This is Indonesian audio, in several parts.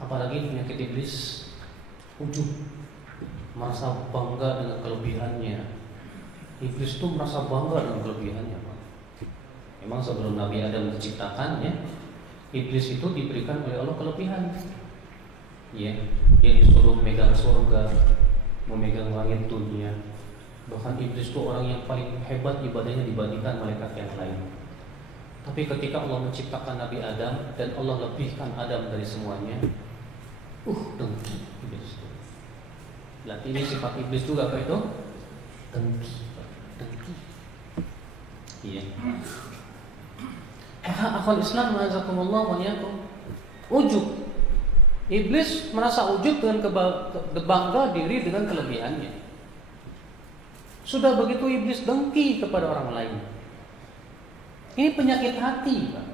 Apalagi penyakit iblis, ujub, merasa bangga dengan kelebihannya. Iblis itu merasa bangga dengan kelebihannya, Pak. Memang sebelum Nabi Adam diciptakannya, iblis itu diberikan oleh Allah kelebihan. Ya, dia disuruh memegang surga, memegang langit dunia. Bahkan iblis itu orang yang paling hebat ibadahnya dibandingkan malaikat yang lain. Tapi ketika Allah menciptakan Nabi Adam dan Allah lebihkan Adam dari semuanya, dengki iblis itu. Berarti ini sifat iblis juga apa itu? Dengki. Iya. Akhwal Islam ma'azakumullah wa iyyakum. Ujub. Iblis merasa ujub dengan bangga diri dengan kelebihannya. Sudah begitu iblis dengki kepada orang lain. Ini penyakit hati, Pak.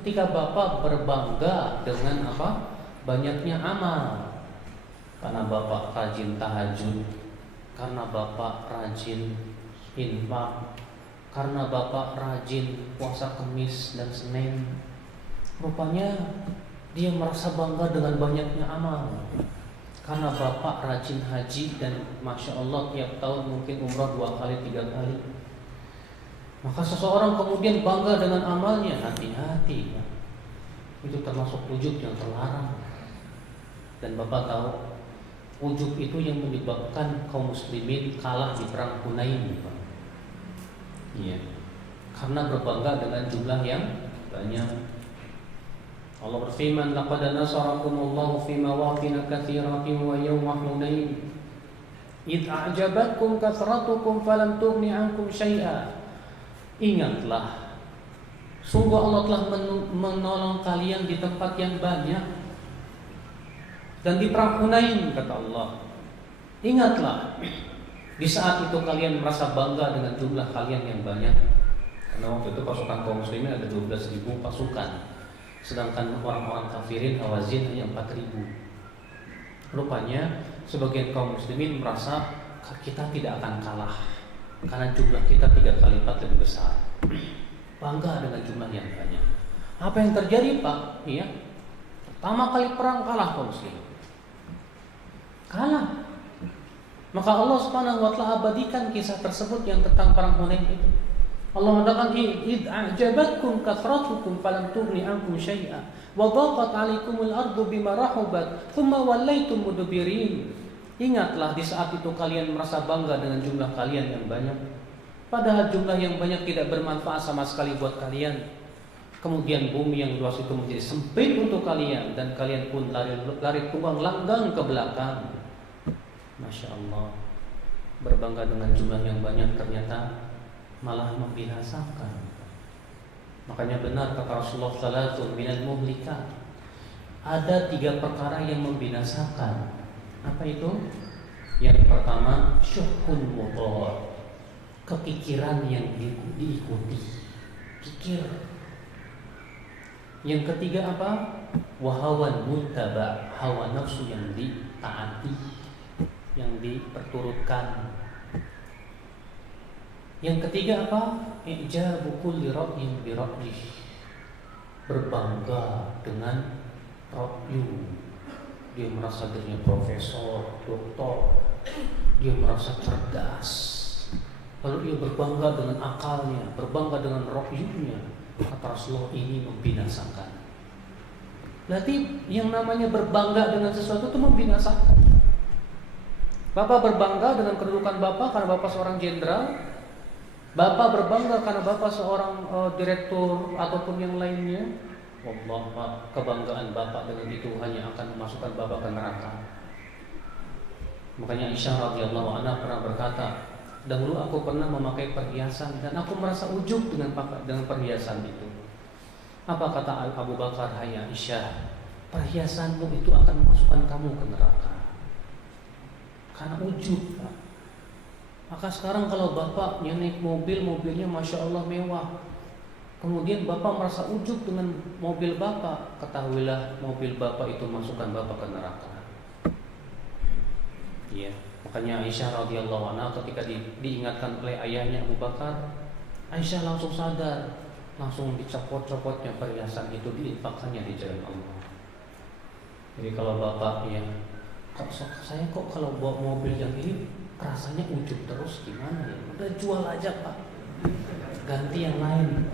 Ketika Bapak berbangga dengan apa? Banyaknya amal. Karena Bapak rajin tahajud, karena Bapak rajin infak, karena Bapak rajin puasa Kamis dan Senin. Rupanya dia merasa bangga dengan banyaknya amal. Karena Bapak rajin haji dan Masya Allah tiap tahun mungkin umrah 2 kali 3 kali. Maka seseorang kemudian bangga dengan amalnya. Hati-hati ya. Itu termasuk ujub yang terlarang. Dan Bapak tahu, ujub itu yang menyebabkan kaum muslimin kalah di perang Hunain. Iya. Karena berbangga dengan jumlah yang banyak. Allah berfirman, laqad nasarakumullahu fi mawatin katsiratin wa yawma Hunain id a'jabatkum kathratukum falam tughni 'ankum syai'a. Ingatlah, sungguh Allah telah menolong kalian di tempat yang banyak dan di perang Hunain, kata Allah. Ingatlah, di saat itu kalian merasa bangga dengan jumlah kalian yang banyak. Karena waktu itu pasukan kaum muslimin ada 12.000 pasukan, sedangkan orang-orang kafirin Hawazin hanya 4.000. Rupanya sebagian kaum muslimin merasa kita tidak akan kalah karena jumlah kita 3 kali lipat lebih besar. Bangga dengan jumlah yang banyak. Apa yang terjadi, Pak? Iya. Pertama kali perang kalah kaum muslimin. Kalah. Maka Allah Subhanahu wa taala abadikan kisah tersebut yang tentang perang Hunain itu. Allah mengatakan id a'jabatkum kathratukum falam tughni 'ankum syai'a wa dhaqat 'alaikumul ardu bima rahabat thumma wallaytum mudbirin. Ingatlah di saat itu kalian merasa bangga dengan jumlah kalian yang banyak, padahal jumlah yang banyak tidak bermanfaat sama sekali buat kalian. Kemudian bumi yang luas itu menjadi sempit untuk kalian dan kalian pun lari tumbang langgang ke belakang. Masya Allah, berbangga dengan jumlah yang banyak ternyata malah membinasakan. Makanya benar kata Rasulullah sallallahu minal muhlikat. Ada 3 perkara yang membinasakan. Apa itu? Yang pertama, syuhun mudhar, kekikiran yang diikuti, kikir. Yang ketiga apa? Wahawan muttaba, hawa nafsu yang ditaati, yang diperturutkan. Yang ketiga apa? Ijabu kulli ra'yin bi ra'yih, berbangga dengan ra'yu. Dia merasa dirinya profesor, doktor, dia merasa cerdas. Lalu dia berbangga dengan akalnya, berbangga dengan ra'yunya. Kata Rasulullah, ini membinasakan. Berarti yang namanya berbangga dengan sesuatu itu membinasakan. Bapak berbangga dengan kedudukan Bapak karena Bapak seorang jenderal. Bapak berbangga karena Bapak seorang direktur ataupun yang lainnya. Allah, Pak, kebanggaan Bapak dengan itu hanya akan memasukkan Bapak ke neraka. Makanya Aisyah radhiyallahu anha pernah berkata, dahulu aku pernah memakai perhiasan dan aku merasa ujub dengan perhiasan itu. Apa kata Abu Bakar? Hai Aisyah, perhiasanmu itu akan memasukkan kamu ke neraka karena ujub, Pak. Maka sekarang kalau Bapak yang naik mobil, mobilnya Masya Allah mewah, kemudian Bapak merasa ujub dengan mobil Bapak, ketahuilah mobil Bapak itu masukkan Bapak ke neraka. Iya, makanya Aisyah radhiyallahu anha ketika diingatkan oleh ayahnya Abu Bakar, Aisyah langsung sadar, langsung dicopot-copotnya perhiasan itu, diinfakkannya di jalan Allah. Jadi kalau bapak ya, saya kok kalau bawa mobil yang ini rasanya ujub terus, gimana ya? Udah jual aja pak, ganti yang lain.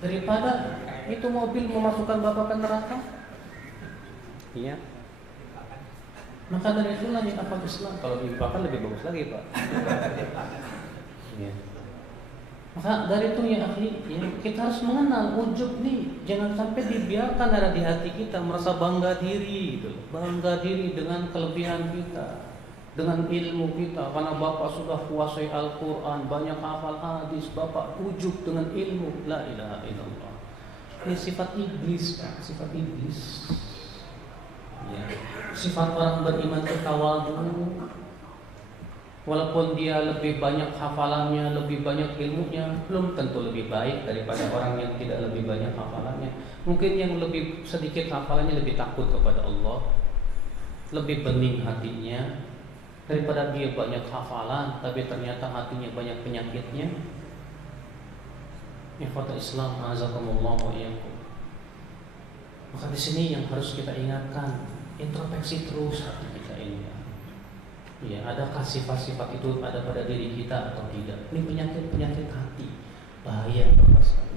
Daripada itu mobil memasukkan bapak ke neraka. Iya. Maka dari itu lanjut apa Islam? Kalau diimpakan lebih bagus lagi pak. Iya. Maka dari itu ya akhi, ya, kita harus mengenal ujub nih. Jangan sampai dibiarkan ada di hati kita, merasa bangga diri gitu. Bangga diri dengan kelebihan kita, dengan ilmu kita. Karena bapak sudah kuasai Al-Quran, banyak hafal hadis, bapak ujub dengan ilmu. La ilaha illallah. Ini sifat iblis, sifat iblis. Ya. Sifat orang beriman itu tawadhu. Walaupun dia lebih banyak hafalannya, lebih banyak ilmunya, belum tentu lebih baik daripada orang yang tidak lebih banyak hafalannya. Mungkin yang lebih sedikit hafalannya lebih takut kepada Allah, lebih bening hatinya, daripada dia banyak hafalan tapi ternyata hatinya banyak penyakitnya. Ikhwatul Islam, azakumullah wa iyyakum. Maka di sini yang harus kita ingatkan, introspeksi terus hati kita ini. Ya, adakah sifat-sifat itu ada pada diri kita atau tidak? Ini penyakit hati, bahaya Bapak.